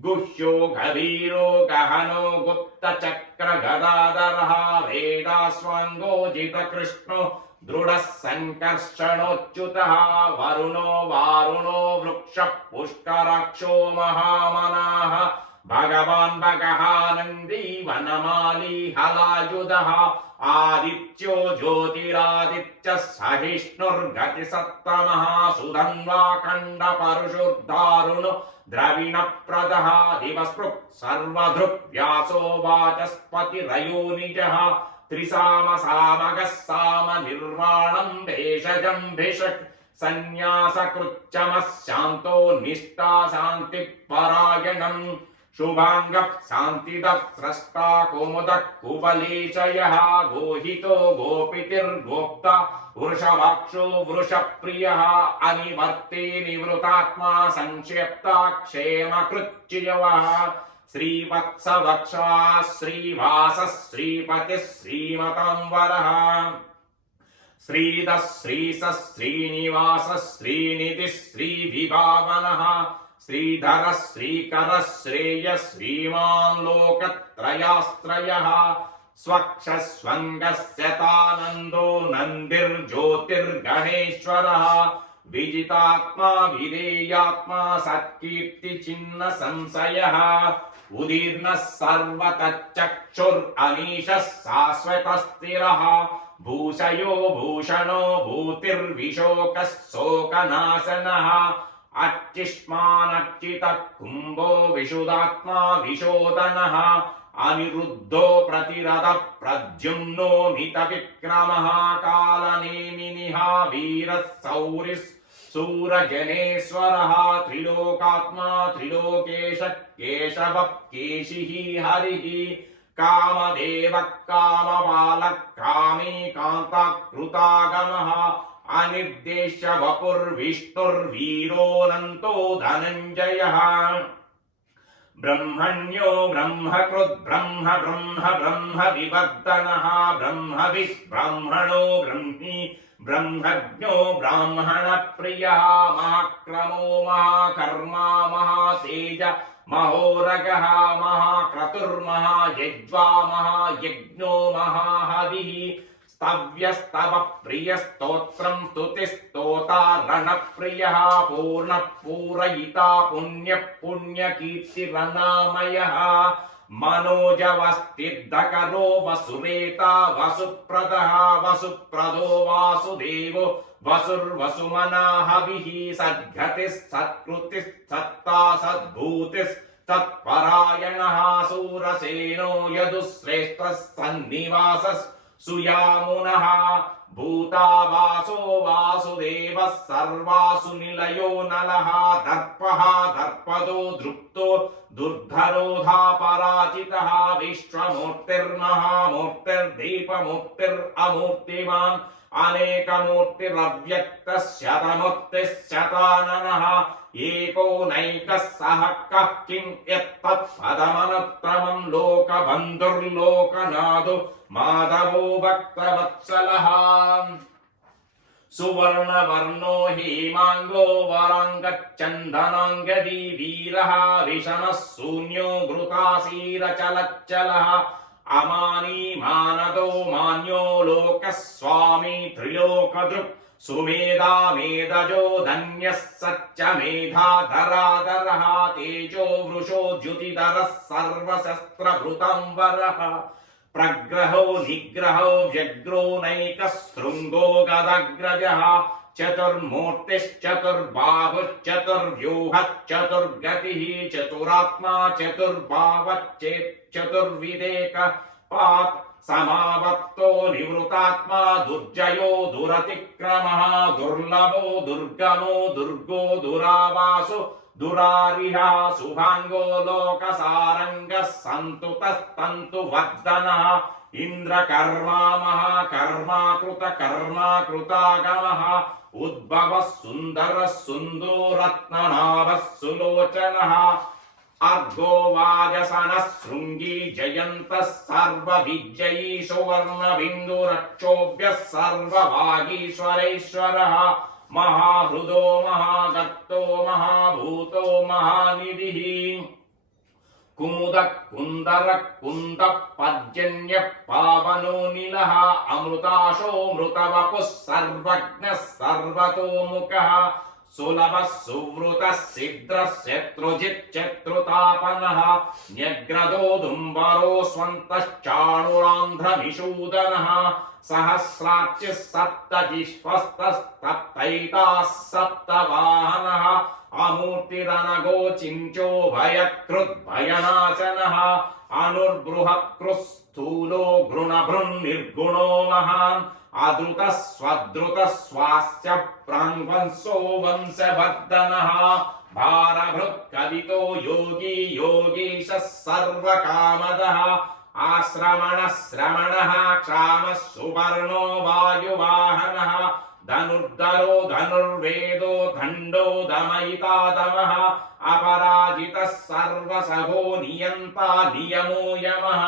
गुह्यो गभीरो गहनो गुप्तचक्र गदाधरः वेदास्वाङ्गोजितकृष्णो दृढः सङ्कर्षणोच्युतः वरुणो वारुणो वृक्षः पुष्कराक्षो महामनाः भगवान् भगहानन्दी वनमाली हलायुधः आदित्यो ज्योतिरादित्यः सहिष्णुर्गतिसत्तमः सुधन्वाखण्डपरुषुर्दारुणो द्रविणप्रदः दिवस्पृक् सर्वधृक् व्यासो वाचस्पतिरयोनिजः त्रिसामसामगः सामनिर्वाणम् भेषजम् भिषक् सन्न्यासकृच्चमः शान्तो निष्ठा शान्तिपरायणम् शुभाङ्गः शान्तिदः स्रष्टा कुमुदः कुवलेशयः गोहितो गोपितिर्गोप्ता वृषभाक्षो वृषप्रियः अनिवर्ते निवृतात्मा संक्षेप्ता क्षेमकृच्चियवः श्रीवत्सवक्षा श्रीवासः श्रीपतिः श्रीमतांवरः श्रीधः श्रीसः श्रीनिवासः श्रीनिधिः श्रीविभावनः श्रीधरः श्रीकरः श्रेयः श्रीमान् लोकत्रयाश्रयः स्वक्षस्वङ्गस्यतानन्दो नन्दिर्ज्योतिर्गणेश्वरः विजितात्मा विधेयात्मा सत्कीर्तिचिह्न संशयः उदीर्णः सर्वतच्चक्षुरनीशः शाश्वतस्थिरः भूषयो भूषणो भूतिर्विशोकः शोकनाशनः अर्चिष्मानर्चितः कुम्भो विशुदात्मा विशोदनः अनिरुद्धो प्रतिरथः प्रद्युम्नो मितविक्रमः कालनेमिनिः वीरः सौरिः शूरजनेश्वरः त्रिलोकात्मा त्रिलोकेश केशवः केशिः हरिः कामदेवः कामबालः कामी कान्ताकृतागमः अनिर्देश्य वपुर्विष्णुर्वीरोऽनन्तो धनञ्जयः ब्रह्मण्यो ब्रह्मकृद् ब्रह्म ब्रह्म ब्रह्म विवर्धनः ब्रह्मवित् ब्राह्मणो ब्रह्मी ब्रह्मज्ञो ब्राह्मणप्रियः महाक्रमो महाकर्मा महातेज महोरगः महाक्रतुर्महायज्वा महायज्ञो महाहविः स्तव्यस्तव प्रियस्तोत्रं स्तुतिस्तोता रणप्रियः पूर्णः पूरयिता पुण्यः पुण्यकीर्तिरनामयः मनोजवस्तिर्धकरो वसुरेता वसुप्रदः वसुप्रदो वासुदेवो वसुर्वसुमना हविः सद्गतिः सत्कृतिः सत्ता सद्भूतिः तत्परायणः सूरसेनो यदुश्रेष्ठः सन्निवासः सुयामुनः भूतावासो वासुदेवः सर्वासु निलयो नलः दर्पः दर्पदो दृप्तो दुर्धरोधापराजितः विश्वमूर्तिर्महामूर्तिर्दीपमूर्तिरमूर्तिमान् अनेकमूर्तिरव्यक्तः शतमूर्तिः शताननः एको नैकः सः कः किं यत्तत्पदमनुत्तमं लोकबन्धुर्लोकनाथो माधवो भक्तवत्सलः सुवर्णवर्णो हेमाङ्गो वराङ्गच्चन्दनाङ्गदी वीरः विषमः शून्यो घृतासीरचलच्चलः अमानी मानदो मान्यो लोकस्वामी त्रिलोकदृक् सुमेधा मेधजो धन्यः सच्चमेधाधराधरः तेजो वृषो द्युतिधरः सर्वशस्त्रभृतं प्रग्रहो निग्रहो व्यग्रो नैकः शृङ्गो गदग्रजः चतुर्मूर्तिश्चतुर्बाहुश्चतुर्व्यूहश्चतुर्गतिः चतुरात्मा चतुर्विदेकपात् समावत्तो निवृतात्मा दुर्जयो दुरतिक्रमः दुर्लभो दुर्गमो दुर्गो दुरावासो दुरारिहा शुभांगो लोकसारंगः सन्तुतस्तन्तुवर्धनः इंद्रकर्मा महाकर्मा कृतकर्माकृतागमः उद्भवः सुन्दरः सुन्दोरत्ननाभः सुलोचनः अर्घो वाजसनः शृङ्गी जयन्तः सर्वविजयी सुवर्णबिन्दुरक्षोभ्यः सर्वभागीश्वरेश्वरः महाहृदो महागर्तो महाभूतो महानिधिः कुमुदः कुन्दरः कुन्दः पर्जन्यः पावनो नीलः अमृताशो मृतवपुः सर्वज्ञः सर्वतोमुखः सुलभः सुवृतः सिद्रः शत्रुजिच्चत्रुतापनः न्यग्रदो दुम्बरो स्वन्तश्चाणुरान्ध्रमिषूदनः सहस्राच्युः सप्तजिह्वस्तस्तप्तैताः सप्तवाहनः अमूर्तिरनगो चिञ्चो भयकृद्भयनाशनः अनुर्बृहत्कृः स्थूलो घृणभृन्निर्गुणो महान् अद्रुतः स्वद्रुतः स्वास्य प्राङ्वंसो वंशवर्धनः भारभृत्कवितो योगी योगीशः सर्वकामदः आश्रमणः श्रमणः क्षामः सुवर्णो वायुवाहनः धनुर्धरो धनुर्वेदो दण्डो दमयिता दमः अपराजितः सर्वसभो नियन्ता नियमो यमः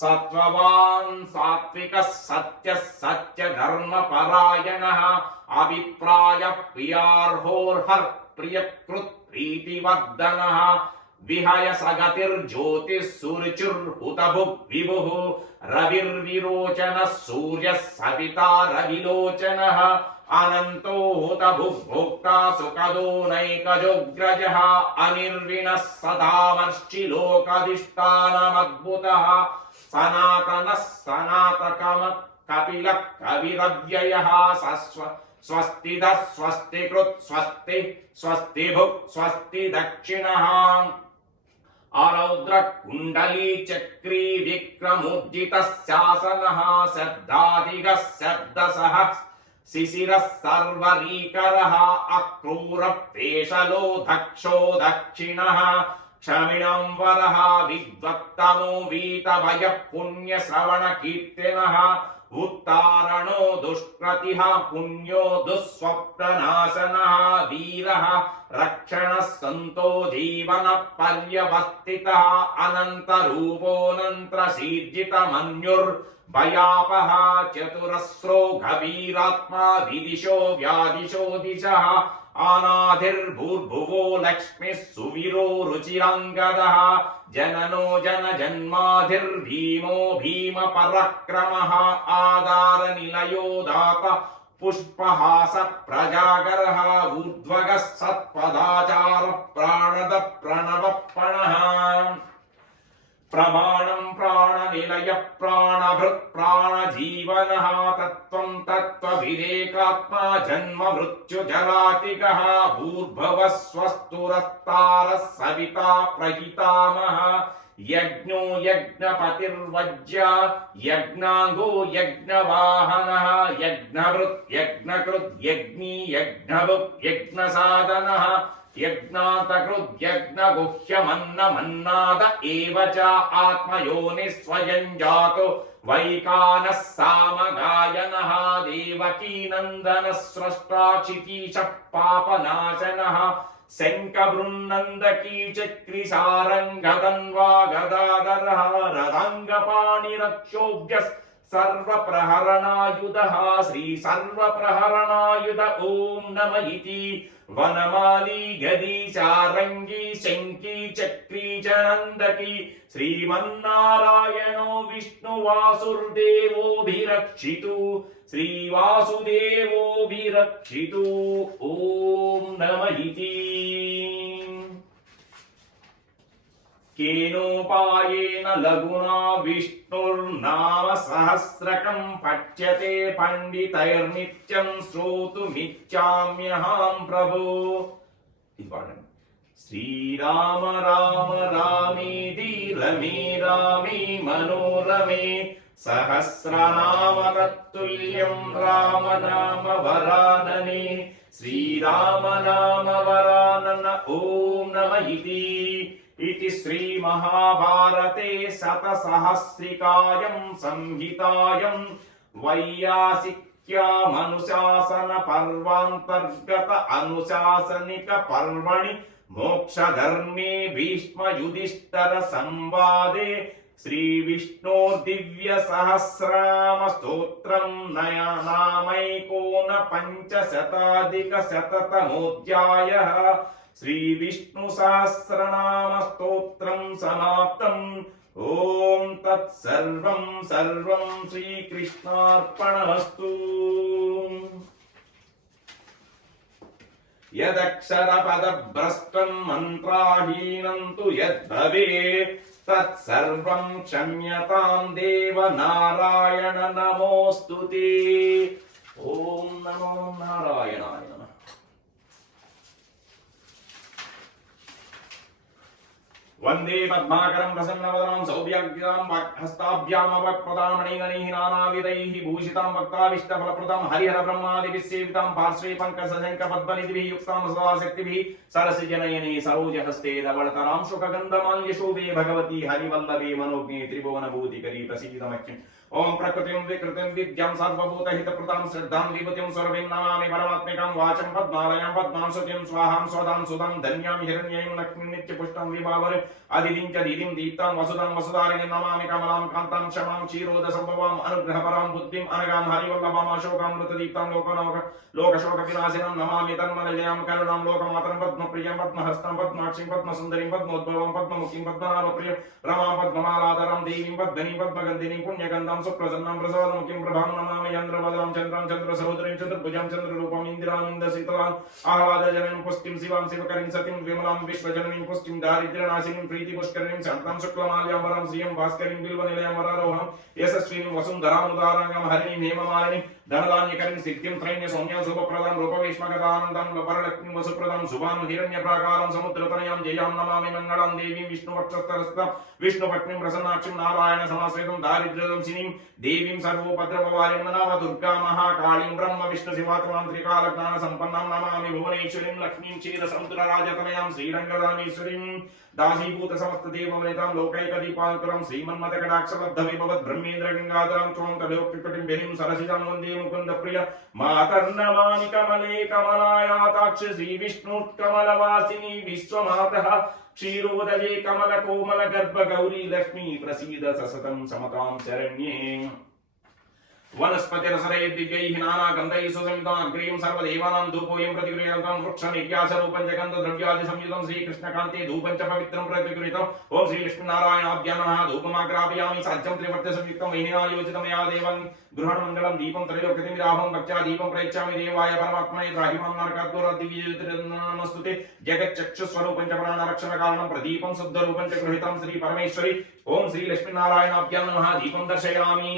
सत्त्ववान् सात्विकः सत्यः सत्यधर्मपरायणः अभिप्रायः प्रियार्होर्हः प्रियकृत् प्रीतिवर्धनः विहय सगतिर्ज्योतिः सुरुचिर्हुतभुग् विभुः रविर्विरोचनः सूर्यः सविता रविलोचनः अनन्तो हुतभुग्भोक्ता सुखदो नैकजोऽग्रजः अनिर्विणः सदामर्षिलोकाधिष्ठानमद्भुतः सनातनः सनातकपिलः कविरव्ययः स्वस्तिदः स्वस्तिकृत् स्वस्ति स्वस्तिभुक् स्वस्ति दक्षिणः आरौद्र कुण्डली चक्री विक्रमोज्जितः शासनः शब्दाधिगः शब्दसः शिशिरः सर्वरीकरः अक्रूरः पेशलो दक्षो दक्षिणः क्षमिणंवरः विद्वत्तमो वीतभयः पुण्यश्रवणकीर्तिनः उत्तारणो दुष्कृतिः पुण्यो दुःस्वप्ननाशनः वीरः रक्षणः सन्तो जीवनपर्यवस्थितः अनन्तरूपोऽनन्तरशीर्जितमन्युर्भयापः चतुरस्रो गभीरात्मा विदिशो व्यादिशो दिशः अनाधिर्भूर्भुवो लक्ष्मीः सुवीरो रुचिराङ्गदः जननो जनजन्माधिर्भीमो भीमपराक्रमः आधारनिलयो दाता पुष्पहास प्रजागरः ऊर्ध्वगः सत्पदाचार प्राणद प्रणवपणः प्रमाणं प्राणनिलय प्राणभृत् प्राणजीवनः तत्त्वं तत्त्वविदेकात्मा जन्म मृत्युजरातिगः भूर्भुवः स्वस्तुरस्तारः सविता प्रहितामहः यज्ञो यज्ञपतिर्वज्य यज्ञाङ्गो यज्ञवाहनः यज्ञभृत् यज्ञकृत् यज्ञी यज्ञभुक् यज्ञसाधनः यज्ञातकृत् यज्ञगुह्यमन्नमन्नाद एव च आत्मयोनिः स्वयं जातो वैकानः सामगायनः देवकीनन्दनः स्रष्टा क्षितीशः पापनाशनः శంఖబృన్నందకీ చక్రి సారంగదన్వా గదాధరహారదాంగపాణిరక్షోభ్య సర్వప్రహరణాయుధః శ్రీ సర్వప్రహరణాయుధ ఓం నమ ఇతి వనమాలి గది సారంగి శంకి చక్రీ చనందకి శ్రీమన్నారాయణో విష్ణువాసుర్దేవోభిరక్షితు శ్రీవాసుదేవోభిరక్షితు ఓం నమ ఇతి కేనోపాయేన లఘునా విష్ణుర్నామ సహస్రకం పఠ్యతే పండితైర్నిత్యం శ్రోతుమిచ్చామ్యహం ప్రభో. ఇది పాడండి. శ్రీరామ రామ రామేతి రమే రామే మనోరమే సహస్రనామ తత్తుల్యం రామ నామ వరాననే శ్రీరామ నామ వరానన ఓం నమ ఇతి. इति श्री महाभारते शतसहस्रिकायां संहितायां वैयासिक्यामनुशासन पर्वान्तर्गत अनुशासनिक पर्वणि मोक्षधर्मे भीष्म युधिष्ठिर संवादे श्री विष्णोर्दिव्य सहस्रनाम स्तोत्रं नामैकोन पंचशताधिक शततमोऽध्यायः श्री विष्णु सहस्रनाम स्तोत्रं समाप्तम्. ओम तत्सर्वं सर्वं श्री कृष्णार्पणमस्तु. यदक्षरपदभ्रष्टं मन्त्राहीनं तु यद्भवेत् तत्सर्वं क्षम्यतां देव नारायण नमोऽस्तुते. ओम नमो नारायणाय. वंदे पद्माकरं प्रसन्नवदनं सौभ्यग्रां हस्ताभ्यामवक्प्रदामणिगणैः नानाविधैः भूषितां भक्ताभीष्टफलप्रदं हरिहर ब्रह्मादिभिः सेवितां पार्श्वे पङ्कजशङ्खपद्मनिधिभिः युक्तां सदा शक्तिभिः सरसिजनयने सरोजहस्ते धवलतरां शुकगन्धमाल्यशोभे भगवती हरिवल्लभे मनोज्ञे त्रिभुवनभूतिकरी प्रसीदमख्यम्. ओम प्रकृतिं विकृतिं विद्यां सर्वभूतहितप्रदां श्रद्धां विभूतिं सर्वं नमामि परमात्मिकां वाचं पद्मालयां पद्मां सुतिं स्वाहां स्वदां सुदां धन्यां हिरण्यं लक्ष्मीं नित्यपुष्टां विभावरे आदिदिं च दीदिं दीप्तां वसुदां वसुधारिणीं नमामि कमलां कान्तां क्षमां क्षीरोदसम्भवां अनुग्रहपरां बुद्धिं अनगां हरिवल्लभां अशोकामृतदीप्तां लोकशोकविनाशिनां नमामि तन्मलयां करुणां लोकमातरं पद्मप्रियं पद्महस्तं पद्माक्षीं पद्मसुन्दरीं पद्मोद्भवं पद्ममुखीं पद्मनाभप्रियं रमां पद्ममालाधरां देवीं पद्मनीं पद्मगन्धिनीं पुण्यगन्धां सुप्रसन्नां प्रसादमुखीं प्रभां नमामि चन्द्रवदनां चन्द्रां चन्द्रसहोदरीं चतुर्भुजां चन्द्ररूपां इन्दिरां इन्दशीतलां आह्लादजननीं पुष्टिं शिवां शिवकरीं सतीं विमलां विश्वजननीं पुष्टिं दारिद्र्यनाशिनीं प्रीतिपुष्करिणीं शान्तां शुक्लमाल्याम्बरां श्रियं भास्करीं बिल्वनिलयं वरारोहां यशस्विनीं वसुन्धरां उदाराङ्गां हरिणीं हेममालिनीं धनधान्यकरीं सिद्धिं त्रैण्य सौम्यां शुभप्रदां रूपवेश्मगदानन्दां वरलक्ष्मीं वसुप्रदां शुभां हिरण्यप्राकारां समुद्रतनयां जयां नमामि मङ्गलां देवीं विष्णुवक्षस्थलस्थां विष्णुपत्नीं प्रसन्नाक्षीं नारायण समाश्रितं दारिद्र्यदंशिनीं देवीं सर्वोपद्रववारिं नवदुर्गा महाकालीं ब्रह्म विष्णु शिवात्मां त्रिकालज्ञान सम्पन्नां नमामि भुवनेश्वरीं लक्ष्मीं क्षीरसमुद्रराजतनयां श्रीरङ्गदामेश्वरीं दासीभूत समस्त देववनितां लोकैकदीपाङ्कुरं श्रीमन्मथकटाक्षलब्धविभवद् ब्रह्मेन्द्र गङ्गाधरं त्वं तलोक्यकटिं बेनिं सरसिजां वन्दे मुकुन्दप्रिय मातर्नमामि कमले कमलायाताक्ष श्रीविष्णुत्कमलवासिनी विश्वमातः क्षीरोदये कमलकोमल गर्भगौरी लक्ष्मी प्रसीद ससतं समतां शरण्ये. वनस्पतिरसरे दिव्यैः नानागन्धैः सुसंयुतां अग्रेयं सर्वदेवानां धूपोऽयं प्रतिगृह्यतां वृक्षनिर्यासरूपं जगन्धद्रव्यादिसंयुतं श्रीकृष्णकान्ते धूपं च पवित्रं प्रतिगृहीतम्. ॐ श्रीलक्ष्मीनारायणाभ्यां नमः. धूपमाग्रापयामि साज्यं त्रिवर्त्यसंयुक्तं वैनिना योजितं मया देवं गृहणमङ्गलं दीपं त्रैलोक्यतिमिराहं भक्त्या दीपं प्रयच्छामि देवाय परमात्मने द्राहिमां नरकाद्दुरदिव्यज्योतिर्नमस्तुते. जगच्चक्षुस्वरूपं च प्राणरक्षणकारणं प्रदीपं शुद्धरूपं च गृहीतं श्रीपरमेश्वरी. ॐ श्रीलक्ष्मीनारायणाभ्यां नमः. दीपं दर्शयामि.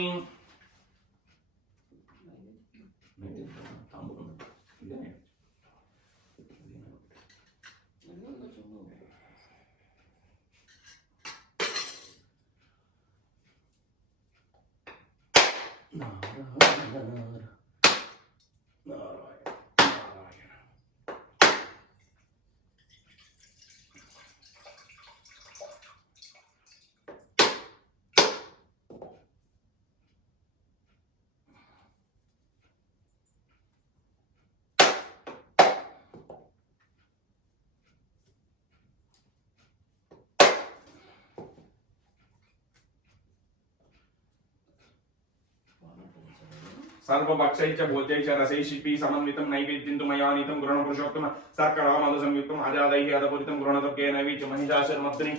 सर्वभक्षैश्च भोज्यैश्च रसैः शिल्पी समन्वितं नैवेद्यं तु मया नीतं गृहपुरुषोत्तम शर्करा मधुसंयुक्तम् अजादैः अदपूरितं गृहणदुर्गे नैवेद्यं महिषासुरमर्दिनि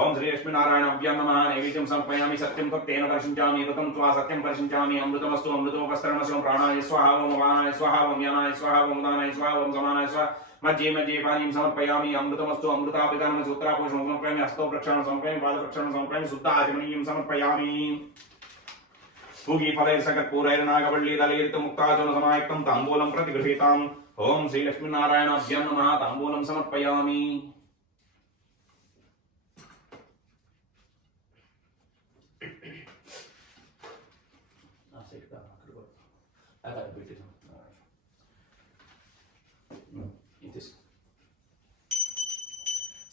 ओम श्री लक्ष्मीनारायणाभ्यां नमः नैवेद्यं समर्पयामि सत्यं तत्तेन परिषिञ्चामि ततं त्वा सत्यं परिषिञ्चामि अमृतमस्तु अमृतोपस्तरणमस्तु प्राणाय स्वाहा ओम वाणाय स्वाहा ओम यानाय स्वाहा ओम उदानाय स्वाहा ओम समानाय स्वाहा मध्ये मध्ये पानीं समर्पयामि अमृतमस्तु अमृतापितानं सूत्रापोषणं समर्पयामि हस्तो प्रक्षालनं समर्पयामि पादप्रक्षालनं समर्पयामि शुद्ध आचमनीयं समर्पयामि पूगीफलैर्सकर्पूरैर्नागवल्लीदलैर्मुक्ताचूर्ण समायुक्तं ताम्बूलं प्रतिगृहीताम् ओम श्री लक्ष्मीनारायणाभ्यां नमः ताम्बूलं समर्पयामि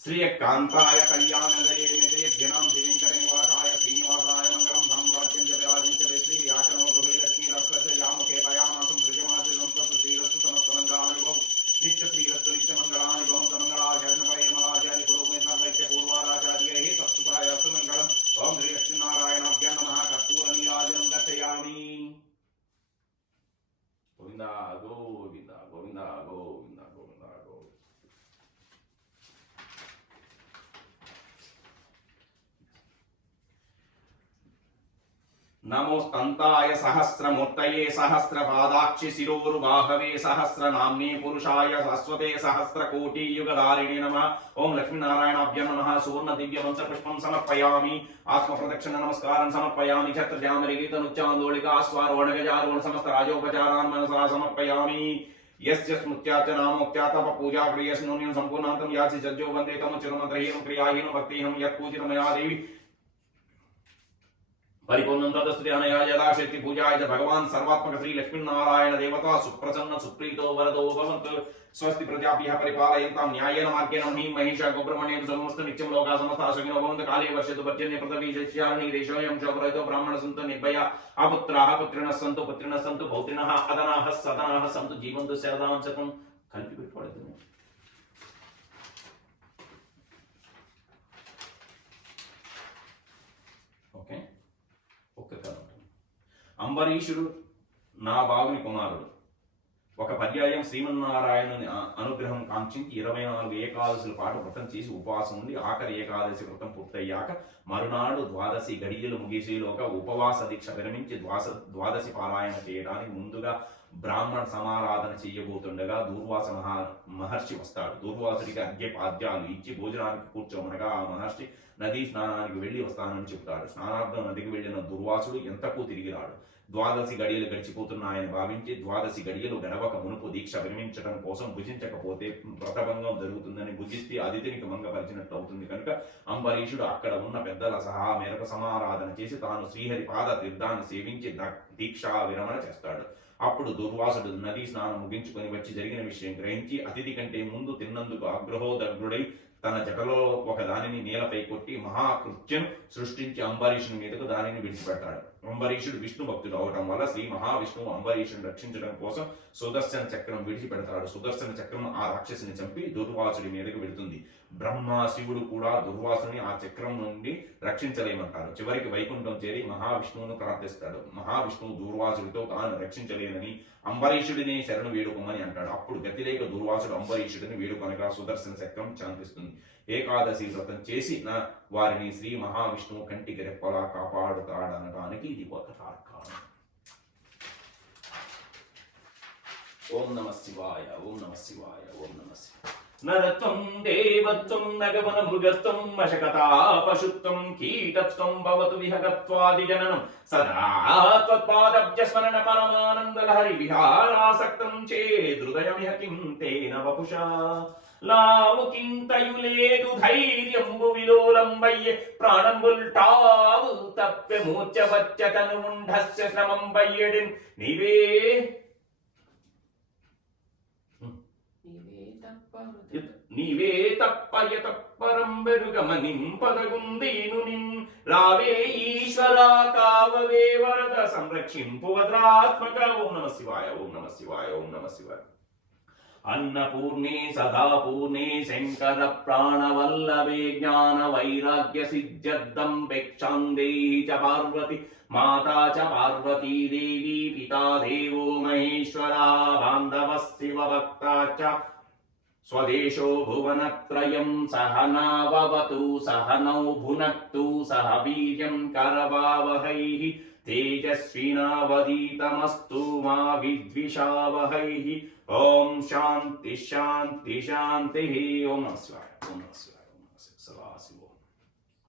श्री कांताय कल्याणदये निजयज्ञनां श्री वेंकटनिवासाय श्रीनिवासाय मंगलम साम्राज्यं च विराजं च श्री याचनो गृहलक्ष्मी रस्वस्य यामुखे तयामासं सृजमासे संस्कृत श्रीरस्तु समस्तमंगलानि भवं नित्य श्रीरस्तु नित्यमंगलानि भवं तमंगलाचार्यमलाचार्य पुरोमे सर्वैश्च पूर्वाराचार्यैः सत्सुताय अस्तु मंगलम् ओम श्री लक्ष्मीनारायणाभ्यां नमः कर्पूर नीराजनं दर्शयामि गोविंदा गोविंदा गोविंदा गोविंदा गोविंदा गोविंदा नमोस्तंताय सहस्रमूर्तये सहस्रपादाक्षि शिरोरुबाहवे सहस्रनाम्ने पुरुषाय शाश्वते सहस्रकोटियुगधारिणे नमः ओम लक्ष्मीनारायणाभ्यां नमः सुवर्ण दिव्य मंत्र पुष्पं समर्पयामि आत्मप्रदक्षिण नमस्कारं समर्पयामि छत्रजामरिगीतनुच्चान्दोलिका स्वारोहणगजारोहण समस्त राजोपचारान् मनसा समर्पयामि यस्य स्मृत्या च नामोक्त्या तप पूजा क्रियस्नून्यं सम्पूर्णान्तं यासि सज्जो वन्दे तमुच्चिरमन्त्रहीनं क्रियाहीनं भक्तिहीनं यत्पूजितमया देवी परिपूर्णं तदस्तुत्यानया यदाशक्ति पूजाय च भगवान् सर्वात्मक श्री लक्ष्मीनारायण देवता सुप्रसन्न सुप्रीतो वरदो भवन्तु स्वस्ति प्रजाभ्यः परिपालयन्तां न्यायेन मार्गेण महीं महिषा गोब्रह्मण्यं समस्त नित्यं लोकाः समस्ताः सुखिनो भवन्तु काले वर्षतु पर्जन्ये पृथिवी शस्यानि देशोऽयं शोभरहितो ब्राह्मणः सन्तु निर्भया अपुत्राः पुत्रिणः सन्तु पौत्रिणः अदनाः सदनाः सन्तु जीवन्तु शरदां शतं కలిపి పెట్టుకోవద్దు ఓకే ఒక్క కథ అంబరీషుడు నా బాగుని కుమారుడు ఒక పర్యాయం శ్రీమన్నారాయణుని అనుగ్రహం కాంక్షించి 24 ఏకాదశుల పాటు వ్రతం చేసి ఉపవాసం ఉండి ఆఖరి ఏకాదశి వ్రతం పూర్తయ్యాక మరునాడు ద్వాదశి గడియలు ముగిసేలోగా ఉపవాస దీక్ష విరమించి ద్వాదశి పారాయణ చేయడానికి ముందుగా బ్రాహ్మణ సమారాధన చేయబోతుండగా దూర్వాస మహర్షి వస్తాడు. దూర్వాసుడికి అర్ఘ్యపాద్యాలు ఇచ్చి భోజనానికి కూర్చోమనగా ఆ మహర్షి నదీ స్నానానికి వెళ్లి వస్తానని చెబుతాడు. స్నానార్థం నదికి వెళ్లిన దుర్వాసుడు ఎంతకు తిరిగి రాడు. ద్వాదశి గడియలు గడిచిపోతున్నాయని భావించి ద్వాదశి గడియలు గడవక మునుపు దీక్ష విరమించడం కోసం భుజించకపోతే వ్రతభంగం జరుగుతుందని భుజిస్తే అతిథినికి మంగపరిచినట్టు అవుతుంది కనుక అంబరీషుడు అక్కడ ఉన్న పెద్దల సహా మేరకు సమారాధన చేసి తాను శ్రీహరి పాద తీర్థాన్ని సేవించి దీక్షా విరమణ చేస్తాడు. అప్పుడు దుర్వాసుడు నదీ స్నానం ముగించుకొని వచ్చి జరిగిన విషయం గ్రహించి అతిథి కంటే ముందు తిన్నందుకు ఆగ్రహోదగ్రుడై తన జటలో ఒక దానిని నేలపై కొట్టి మహాకృత్యం సృష్టించి అంబరీషుని మీదకు దానిని విడిచిపెట్టాడు. అంబరీషుడు విష్ణు భక్తుడు అవటం వల్ల శ్రీ మహావిష్ణువు అంబరీషుని రక్షించడం కోసం సుదర్శన చక్రం విడిచిపెడతాడు. సుదర్శన చక్రం ఆ రాక్షసుని చంపి దుర్వాసుడి మీదకు వెళుతుంది. బ్రహ్మ శివుడు కూడా దుర్వాసుని ఆ చక్రం నుండి రక్షించలేమంటారు. చివరికి వైకుంఠం చేరి మహావిష్ణువును ప్రార్థిస్తాడు. మహావిష్ణువు దుర్వాసుడితో తాను రక్షించలేనని అంబరీషుడిని శరణు వేడుకోమని అంటాడు. అప్పుడు గతిలేక దుర్వాసుడు అంబరీషుడిని వేడుకొనగా సుదర్శన చక్రం శాంతిస్తుంది. ఏకాదశి వ్రతం చేసి వారిని శ్రీ మహావిష్ణువు కంటికి రెప్పలా కాపాడుతాడనడానికి ఇది ఒక తార్కాణం. ఓం నమ శివాయ, ఓం నమ శివాయ, ఓం నమ శివాయ. నరత్వం దేవత్వం నగవన మృగత్వం మశకతా పశుత్వం కీటత్వం భవతు విహగత్వాది జననం సదా త్వత్పాదబ్జ స్మరణ పరమానందలహరి విహారాసక్తం చేదృదయమిహ కిం తేన వపుషా లావుకింతయులేదు ధైర్యంబు విలోలంబయ్యే ప్రాణంబుల్టావు తప్పె మూర్చవచ్చతను ఉంఢస్య శ్రమంబయ్యడిన్ నీవే తప్పయత పరంబెరుగమనింపదగుందీను నిన్ రావే ఈశ్వరా కావవే వరద సంరక్షింపు వద్రాత్మక. ఓం నమ శివాయ, ఓం నమ శివాయ, ఓం నమ శివాయ. अन्नपूर्णे सदा पूर्णे शङ्कर प्राणवल्लभे ज्ञानवैराग्यसिद्ध्यर्थं भिक्षां देहि च पार्वती माता च पार्वती देवी पिता देवो महेश्वरः बान्धवः शिवभक्ता च स्वदेशो भुवनत्रयं सहनाववतु सहनौ भुनक्तु सह वीर्यं करवावहैः तेजस्विनावधीतमस्तु मा विद्विषावहैः। ओम शांति शांति शांति। ओम नमः शिवाय। ओम नमः शिवाय।